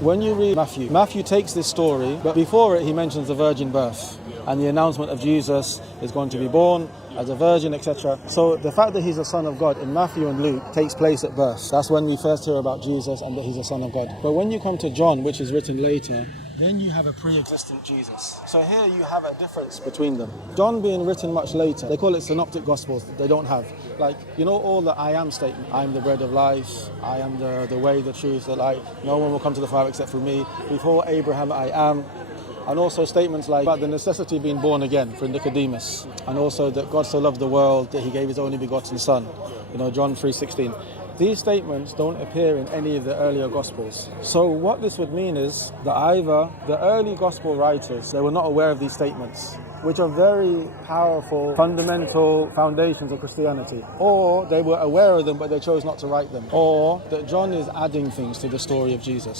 When you read Matthew takes this story, but before it he mentions the virgin birth and the announcement of Jesus is going to be born as a virgin, etc. So the fact that he's a son of God in Matthew and Luke takes place at birth. That's when we first hear about Jesus and that he's a son of God. But when you come to John, which is written later, then you have a pre-existent Jesus. So here you have a difference between them. John being written much later, they call it synoptic gospels. They don't have, like, you know, all the I am statement. I am the bread of life. I am the way, the truth, the light. No one will come to the Father except through me. Before Abraham, I am. And also statements like about the necessity of being born again for Nicodemus. And also that God so loved the world that he gave his only begotten son. You know, John 3:16. These statements don't appear in any of the earlier Gospels. So what this would mean is that either the early Gospel writers, they were not aware of these statements, which are very powerful, fundamental foundations of Christianity, or they were aware of them but they chose not to write them, or that John is adding things to the story of Jesus.